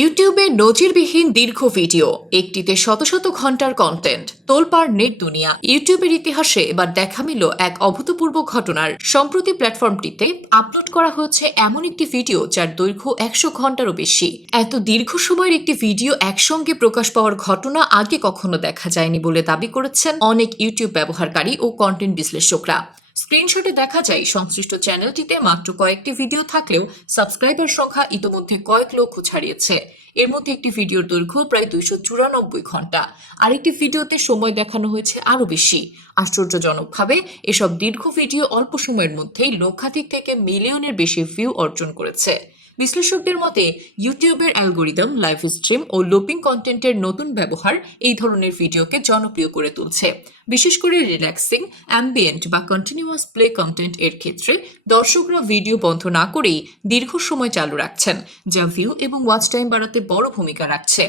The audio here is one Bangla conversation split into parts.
ইউটিউবে নজিরবিহীন দীর্ঘ ভিডিও, একটিতে শত শত ঘন্টার কন্টেন্ট, তোলপাড় নেট দুনিয়া। ইউটিউবের ইতিহাসে এবার দেখা মিলল এক অভূতপূর্ব ঘটনার। সম্প্রতি প্ল্যাটফর্মটিতে আপলোড করা হয়েছে এমন একটি ভিডিও যার দৈর্ঘ্য 100 ঘন্টারও বেশি। এত দীর্ঘ সময়ের একটি ভিডিও একসঙ্গে প্রকাশ পাওয়ার ঘটনা আগে কখনো দেখা যায়নি বলে দাবি করেছেন অনেক ইউটিউব ব্যবহারকারী ও কন্টেন্ট বিশ্লেষকরা। স্ক্রিনশটে দেখা যায় সংশ্লিষ্ট চ্যানেলটিতে মাত্র কয়েকটি ভিডিও থাকলেও সাবস্ক্রাইবার সংখ্যা ইতোমধ্যে কয়েক লক্ষ ছাড়িয়েছে। এর মধ্যে একটি ভিডিওর দৈর্ঘ্য প্রায় 294 ঘন্টা, আরেকটি ভিডিওতে সময় দেখানো হয়েছে আরও বেশি। আশ্চর্যজনকভাবে এসব দীর্ঘ ভিডিও অল্প সময়ের মধ্যেই লক্ষাধিক থেকে মিলিয়নের বেশি ভিউ অর্জন করেছে। বিশ্লেষকদের মতে ইউটিউবের অ্যালগোরিদম, লাইভ স্ট্রিম ও লুপিং কন্টেন্টের নতুন ব্যবহার এই ধরনের ভিডিওকে জনপ্রিয় করে তুলছে। বিশেষ করে রিল্যাক্সিং, অ্যাম্বিয়েন্ট বা কন্টিনিউয়াস প্লে কন্টেন্ট এর ক্ষেত্রে দর্শকরা ভিডিও বন্ধ না করেই দীর্ঘ সময় চালু রাখছেন, যা ভিউ এবং ওয়াচ টাইম বাড়াতে বড় ভূমিকা রাখছে।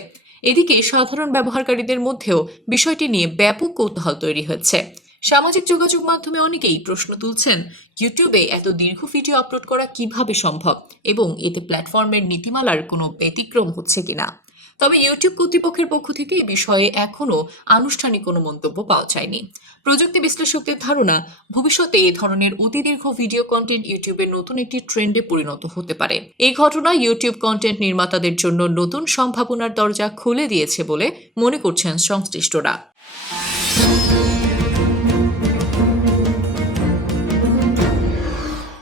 এদিকে সাধারণ ব্যবহারকারীদের মধ্যেও বিষয়টি নিয়ে ব্যাপক কৌতূহল তৈরি হয়েছে। সামাজিক যোগাযোগ মাধ্যমে অনেকেই প্রশ্ন তুলছেন, ইউটিউবে এত দীর্ঘ ভিডিও আপলোড করা কিভাবে সম্ভব এবং এতে প্ল্যাটফর্মের নীতিমালার কোনো ব্যতিক্রম হচ্ছে কিনা। তবে ইউটিউব কর্তৃপক্ষের পক্ষ থেকে এই বিষয়ে এখনও আনুষ্ঠানিক কোনো মন্তব্য পাওয়া যায়নি। প্রযুক্তি বিশ্লেষকদের ধারণা, ভবিষ্যতে এই ধরনের অতি দীর্ঘ ভিডিও কন্টেন্ট ইউটিউবের নতুন একটি ট্রেন্ডে পরিণত হতে পারে। এই ঘটনা ইউটিউব কন্টেন্ট নির্মাতাদের জন্য নতুন সম্ভাবনার দরজা খুলে দিয়েছে বলে মনে করছেন সংশ্লিষ্টরা।